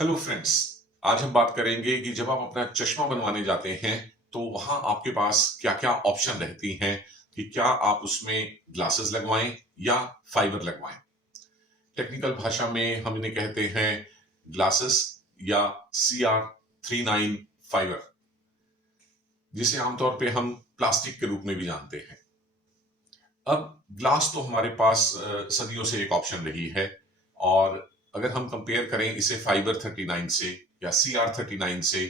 Hello friends. आज हम बात करेंगे कि जब आप अपना चश्मा बनवाने जाते हैं तो वहां आपके पास क्या क्या ऑप्शन रहती हैं कि क्या आप उसमें ग्लासेस लगवाएं या फाइबर लगवाएं। टेक्निकल भाषा में हम इन्हें कहते हैं ग्लासेस या CR39 फाइबर, जिसे आमतौर पे हम प्लास्टिक के रूप में भी जानते हैं। अब ग्लास तो हमारे पास सदियों से एक ऑप्शन रही है, और अगर हम कंपेयर करें इसे फाइबर 39 से या CR39 से,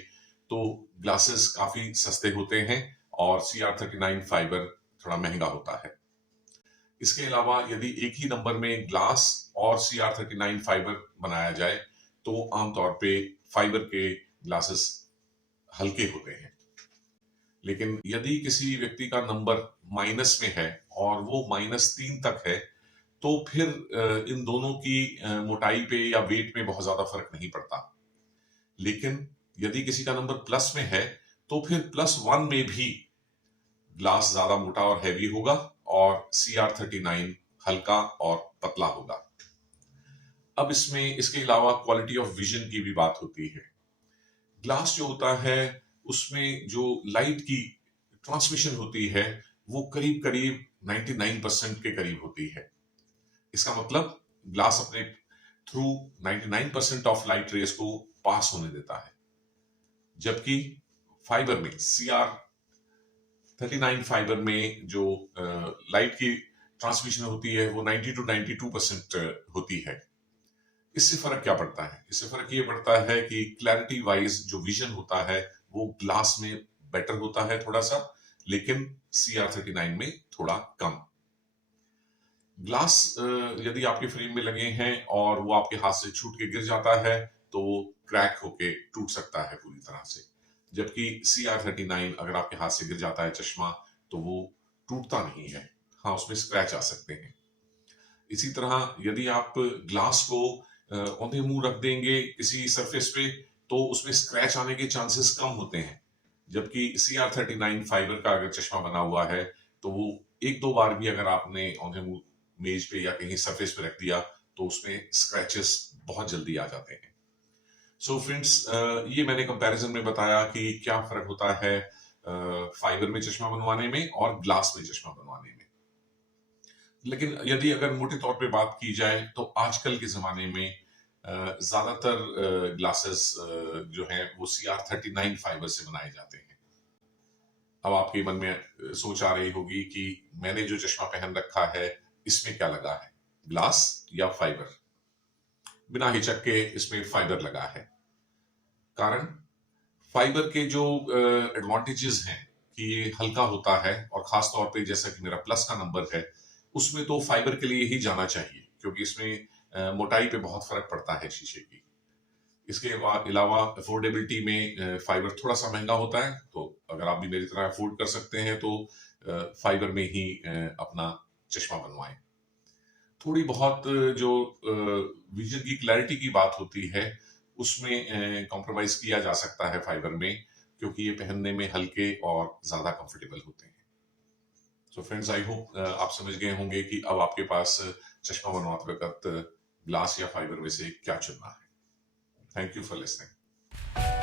तो ग्लासेस काफी सस्ते होते हैं और CR39 फाइबर थोड़ा महंगा होता है। इसके अलावा यदि एक ही नंबर में ग्लास और CR39 फाइबर बनाया जाए तो आमतौर पे फाइबर के ग्लासेस हल्के होते हैं। लेकिन यदि किसी व्यक्ति का नंबर माइनस में है और वो -3 तक है, तो फिर इन दोनों की मोटाई पे या वेट में बहुत ज्यादा फर्क नहीं पड़ता। लेकिन यदि किसी का नंबर प्लस में है, तो फिर +1 में भी ग्लास ज्यादा मोटा और हैवी होगा और CR39 हल्का और पतला होगा। अब इसमें इसके अलावा क्वालिटी ऑफ विजन की भी बात होती है। ग्लास जो होता है उसमें जो लाइट की ट्रांसमिशन होती है वो करीब करीब 99% के करीब होती है। इसका मतलब ग्लास अपने थ्रू 99% ऑफ लाइट रेस को पास होने देता है, जबकि फाइबर में CR39 फाइबर में जो लाइट की ट्रांसमिशन होती है वो 90 to 92% होती है। इससे फर्क क्या पड़ता है? इससे फर्क ये पड़ता है कि क्लैरिटी वाइज जो विजन होता है वो ग्लास में बेटर होता है थोड़ा सा, लेकिन CR39 में थोड़ा कम। ग्लास यदि आपके फ्रेम में लगे हैं और वो आपके हाथ से छूट के गिर जाता है तो वो क्रैक होके टूट सकता है पूरी तरह से, जबकि CR39 अगर आपके हाथ से गिर जाता है चश्मा तो वो टूटता नहीं है। हाँ, उसमें स्क्रैच आ सकते हैं। इसी तरह यदि आप ग्लास को औंधे मुंह रख देंगे किसी सरफेस पे तो उसमें स्क्रैच आने के चांसेस कम होते हैं, जबकि CR39 फाइबर का अगर चश्मा बना हुआ है तो वो एक दो बार भी अगर आपने औंधे मुंह मेज पे या कहीं सरफेस पे रख दिया तो उसमें स्क्रैचेस बहुत जल्दी आ जाते हैं। सो फ्रेंड्स, ये मैंने कंपैरिजन में बताया कि क्या फर्क होता है फाइबर में चश्मा बनवाने में और ग्लास में चश्मा बनवाने में। लेकिन यदि अगर मोटे तौर पे बात की जाए तो आजकल के ज़माने में ज़्यादातर ग्लासेस जो हैं वो CR39 फाइबर से बनाए जाते हैं। अब आपके मन में सोच आ रही होगी कि मैंने जो चश्मा पहन रखा है इसमें क्या लगा है, ग्लास या फाइबर? बिना हिचक के इसमें फाइबर लगा है। कारण फाइबर के जो एडवांटेजेस हैं कि ये हल्का होता है, और खास तौर पे जैसा कि मेरा प्लस का नंबर है उसमें तो फाइबर के लिए ही जाना चाहिए, क्योंकि इसमें मोटाई पे बहुत फर्क पड़ता है शीशे की। इसके अलावा अफोर्डेबिलिटी में फाइबर थोड़ा सा महंगा होता है, तो अगर आप भी मेरी तरह अफोर्ड कर सकते हैं तो फाइबर में ही अपना चश्मा बनवाएं। थोड़ी बहुत जो विजन की क्लैरिटी की बात होती है उसमें कॉम्प्रोमाइज किया जा सकता है फाइबर में, क्योंकि ये पहनने में हल्के और ज्यादा कंफर्टेबल होते हैं। सो फ्रेंड्स, आई होप आप समझ गए होंगे कि अब आपके पास चश्मा बनवाते वक्त ग्लास या फाइबर में से क्या चुनना है। Thank you for listening.